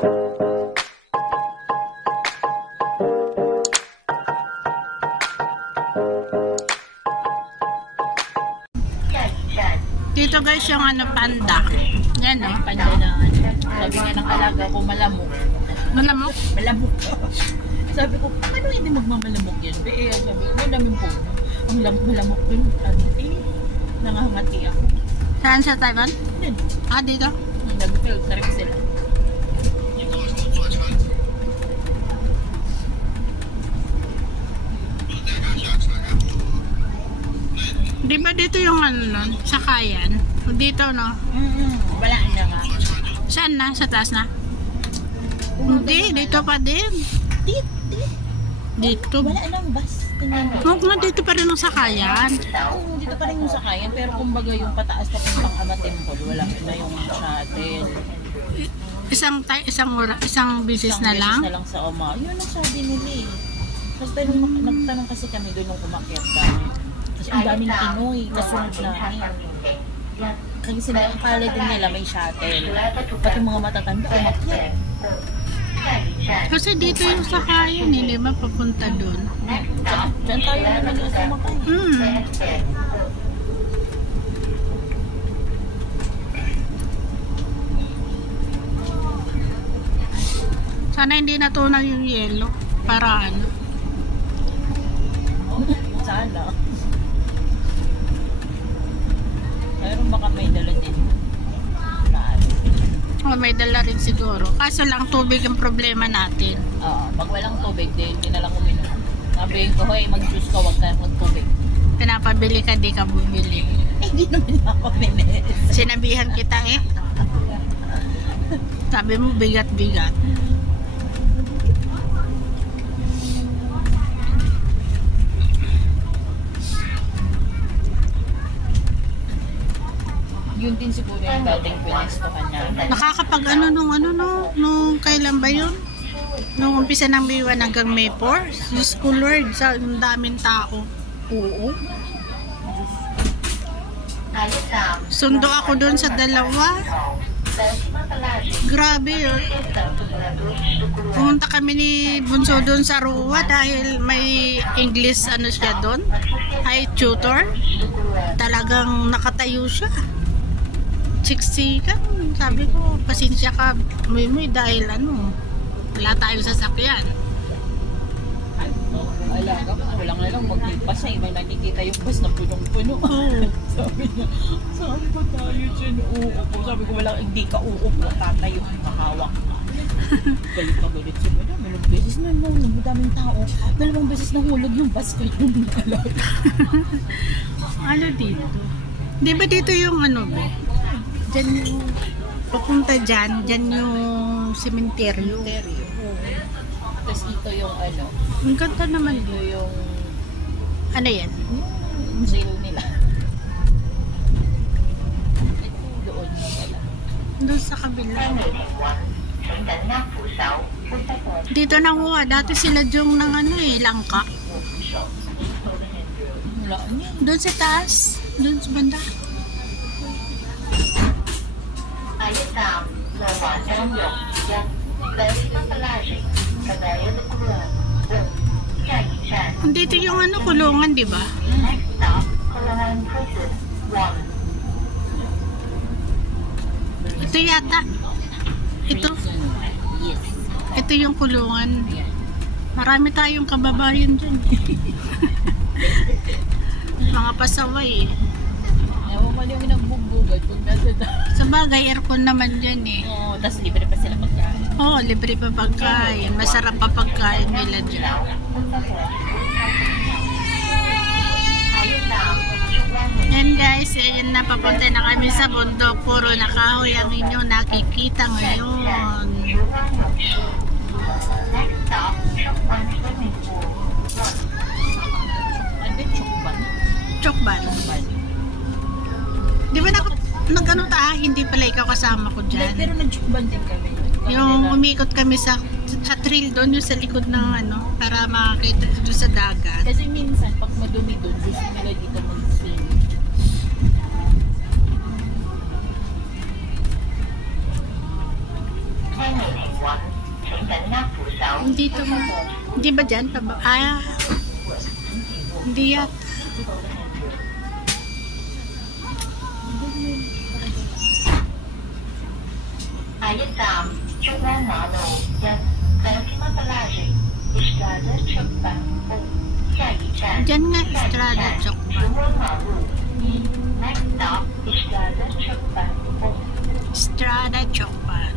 Dito guys yung ano, panda. Yan o. Panda na sabi nga ng alaga ko, malamok. Malamok? Malamok. Sabi ko, ano hindi magmamalamok yan? Eh, sabi ko, madaming po. Ang malamok dun, nangangati ako. Saan sa Taiwan? Yan. Ah, dito? Nag-filter sila. Di ba dito yung ano nun? Sakayan? Dito no? Wala na nga. Saan na? Sa taas na? Hindi, dito pa din. Dito. Wala nang bus. Huwag nga, dito pa rin ang sakayan. Dito pa rin yung sakayan, pero kumbaga yung pataas na pang Ama Temple, wala na yung shuttle. Isang bisis na lang? Isang na lang sa Oma. Yun ang sabi nila eh. Nagtanong kasi kami doon nung umakyat kami. Kasi ang daming Pinoy, kasunod namin. Kasi akala din nila may shuttle. Pati mga matatanda umakyat. Kasi dito yung sakayan, hindi ba papunta doon? Diyan tayo naman yung sumakay. Sana hindi natunaw yung yelo. Para ano? Sana. Pero baka may dala din. Oh, may dala rin siguro. Kaso lang tubig ang problema natin. Pag walang tubig, hindi na lang uminom. Sabihin ko, hoy, mag-juice ka, wag ka mag-tubig. Pinapabili ka, di ka bumili. Hindi naman ako minis. Sinabihan kita eh. Sabi mo, bigat-bigat. Yun din siguro yung dating pinestohan niya. Nakakapag nung kailan ba yun? Nung umpisa ng May 1 hanggang May 4? Yung school word, sa daming tao. Oo. Sundo ako doon sa dalawa. Grabe yun. Pumunta kami ni Bunso doon sa Ruwa dahil may English siya doon. Ay tutor. Talagang nakatayo siya. Siksikan. Sabi ko, pasensya ka, muy dahil wala tayong sasakyan. Alaga, walang na lang maglipas ay may nakikita yung bus na punong-puno. Sabi niya, saan ba tayo dyan? Uupo. Sabi ko, hindi ka uupo, tatayo, kahawak ka. Galit na galit siya. Dalawang beses na nahulog, madaming tao. 2 beses nahulog yung bus ko yung alaga. Ano dito? Di ba dito yung ba? Diyan yung papunta dyan yung sementeryo. Tapos dito yung ang ganda naman dito yung ano yan? jail nila. Doon na pala. Doon sa kabila. Dito nanguha. Dati sila yung ng langka. Doon sa taas. Doon sa banda. Dito yung kulungan, di ba? Ito yata. Ito yung kulungan. Marami tayong kababayan dyan. Mga pasaway eh. Ewan ko yung nagbubugad kung nasa sa bagay, aircon naman dyan eh. Oo, tapos libre pa sila pagkain. Oo, libre pa pagkain. Masarap pa pagkain nila dyan. Yan guys, ayan na, papunta na kami sa bundok. Puro na kahoy ang inyo nakikita ngayon. Chokban. Di ba hindi pala ikaw kasama ko dyan. Pero nag-chokban din kami. Yung umikot kami sa trail doon, yung sa likod ng para makakita doon sa dagat. Kasi minsan, pag madumi doon, gusto nila dito mag-swim. Dito mo. Hindi ba dyan? Hindi yata. Dyan nga, Estrada Chokpan. Estrada Chokpan.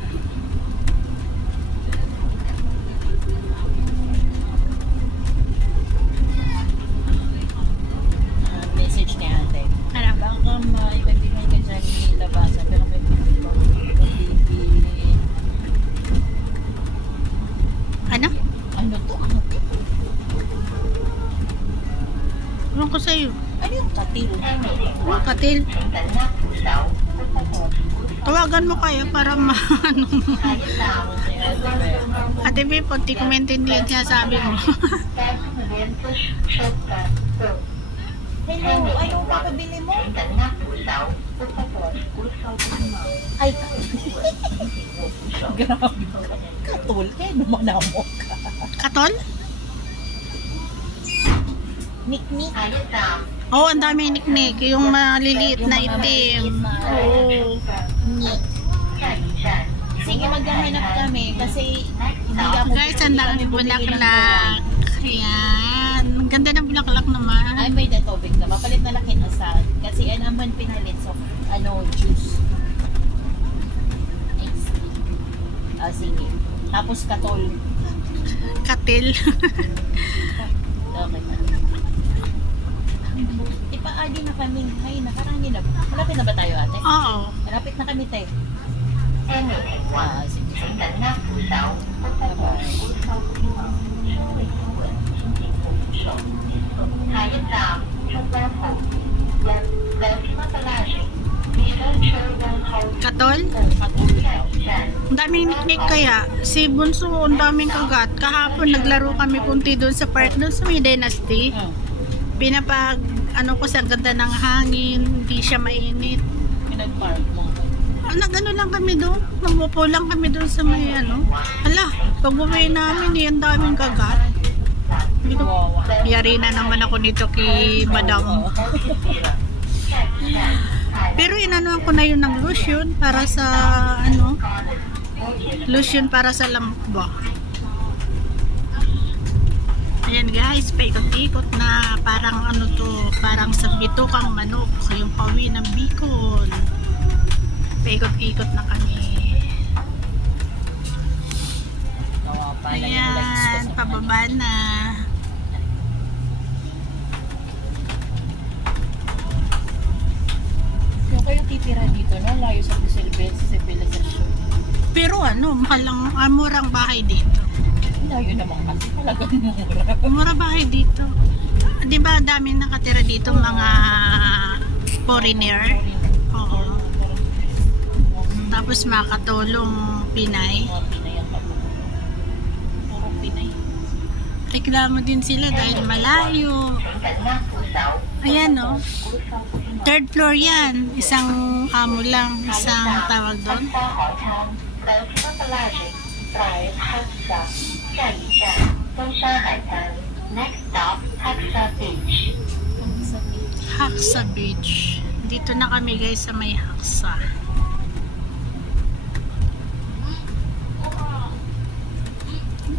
Message ni ate. Ano? Baka maibibigay ka dyan yung labasan, pero may bibili. Ano? Ano to? Ewan ko sa'yo. Ano yung katil? Oh, katil. Tawagan mo kaya para ano mo. Ate Pipo, di ko maintindihan siya sabi mo. Hello, ano papabili mo? Ay, grabe. Katul, kaya numanamok ka. Katol? Niknik. Oo, ang dami niknik. Yung maliliit na itim. Oo. Sige, maghahanap kami kasi hindi ako Guys, ang dami bulaklak. Ayan. Ang ganda ng bulaklak naman. Ay, may tubig na. Mapalit na lang kinasal. Kasi naman pinalit so, juice. Sige. Tapos katol. Katil. Okay na. Ipa-adi na kami. Ay, nakarami na. Malapit na ba tayo, ate? Oo. Malapit na kami, te. Sige. Bye-bye. Katol? Ang daming niknik kaya. Si Bunso, ang daming kagat. Kahapon naglaro kami punti doon sa park, doon sa may Dynasty. Pinapag, ko sa ganda ng hangin, hindi siya mainit. Pinag-park mo. Nag-ano lang kami doon. Namupo lang kami doon sa may Hala, pag uwi namin, ang daming kagat. Yari na naman ako nito kay Madam. Pero inanuan ko na yun ng lotion para sa lotion para sa lamok ba. Ayan guys, paikot-ikot na parang parang sa bitukang manok, yung pawi ng Bicol. Paikot-ikot na kami. Ayan, pababa na. Yung kayo titira dito, no? Layo sa civilization. Pero murang bahay dito. Layo naman kasi talagang mura. Mura bahay dito. Di ba dami nakatira dito mga foreigner? Oo. Tapos makatulong Pinay. Mga Pinay ang kapatid. Puro Pinay. Reklamo din sila dahil malayo. Ayan o. Third floor yan. Isang amo lang. Isang tawag doon. Haksa Beach. Dito na kami guys sa may Haksa.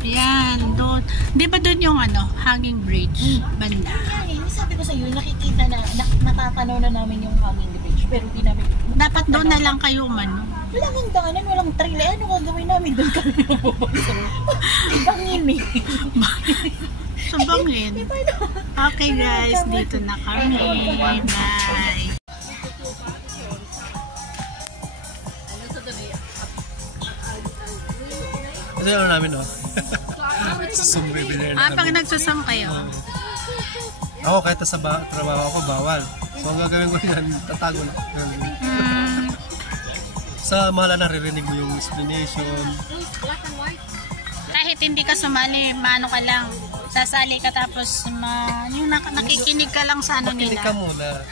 Yan, doon. Di ba doon yung hanging bridge? Banda. Ay, sabi ko sa iyo, nakikita na, natatanaw na namin yung hanging bridge, pero di namin. Dapat doon na lang kayo Walang hangganan, walang trail. Ano gagawin namin doon kami mababasa? Bangin eh. So, bangin. Okay guys, dito na kami. Bye. Ito yung namin, no? Susumbibilin namin. Pag nagsusang kayo? Ako, kahit sa trabaho ako, bawal. So, ang gagawin ko yan, tatago na. Sa mahala naririnig mo yung explanation. Kahit hindi ka sumali, maano ka lang. Sasali ka tapos yung nakikinig ka lang sa nila. Makinig ka muna.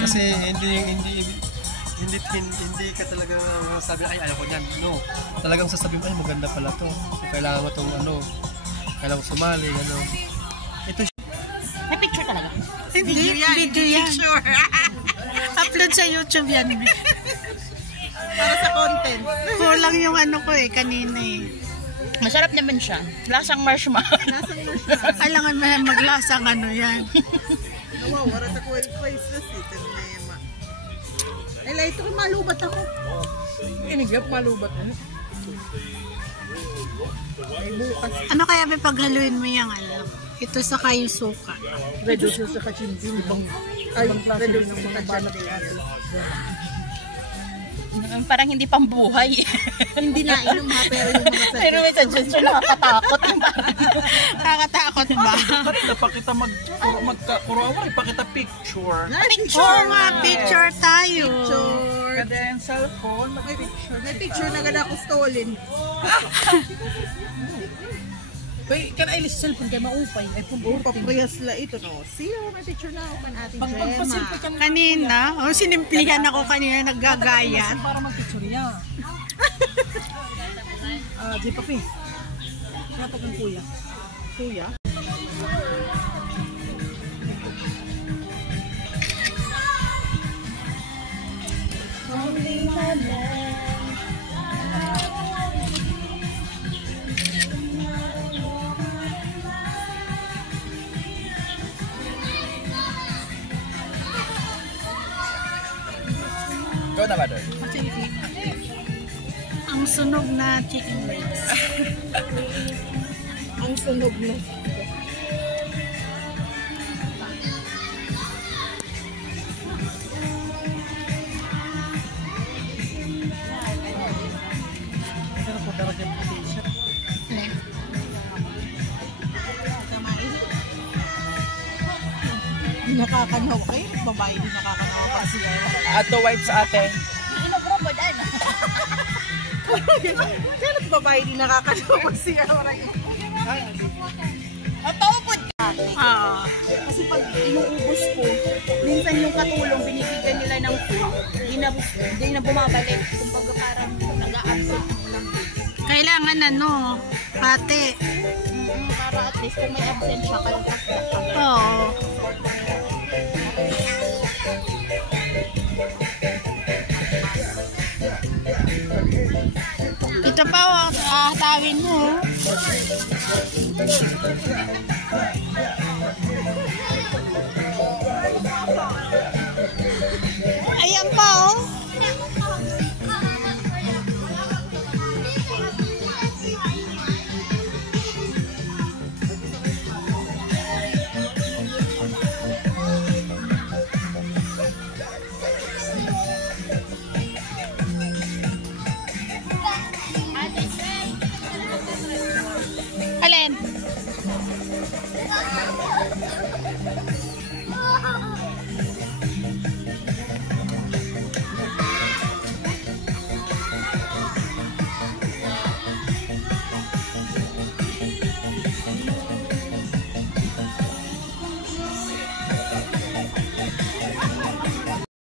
Kasi hindi hindi ka talaga sabi ay ayaw ko niyan. No. Talagang sasabihin mo ay maganda pala to. So, kailangan mo tong kailangan mo sumali, gano'n. Ito May picture talaga. Hindi, video yan. Picture. Upload sa YouTube yan. Para sa content. Kulang yung ano ko kanina Masarap naman siya. Lasang marshmallow. Kailangan may maglasang ano yan. Nawawara sa kuwait face na sitin na yama. Ela, ito kung malubat ako. Inigap malubat na. Ay, bukas. Ano kaya may paghaluin mo yung ito sa kayo suka. Reduce sa kachimpin. Ay, reduce sa kachimpin. Parang hindi pang buhay. Hindi na inom ha, pero yung mga Pero may suggestion nakakatakot. Nakakatakot ba? Kanina pa kita magkurawari, pa kita picture. Oo nga, picture tayo. Kada yung cellphone, May picture na ganda ko stolen. Ay, kan ay list cellphone kay maupay. Ay, Papriyas la ito, no? Siyo, may picture na ako kan ating Gemma. Kanina, sinimplihan ako kanina naggagaya. para mag-picture niya. Di pa pi. Kaya pag ang kuya. Kuya? Go na ba doon? Ang sunog na chicken wings. Ang sunog na. Pero po dapat yung t-shirt. Nakakanaw kayo. Babae din nakakanaw kasi. Ato wipes ate. Kailan babae din nakakanaw kasi. Oo. Kasi pag inuubos ko, minsan yung katulong binibigyan nila ng food, hindi na bumabalik. Kumbaga parang nag-a-absent ng lang. Kailangan ate. Para at least kung may absent siya, kalpas na pag Oo. Ito pa, tawin mo.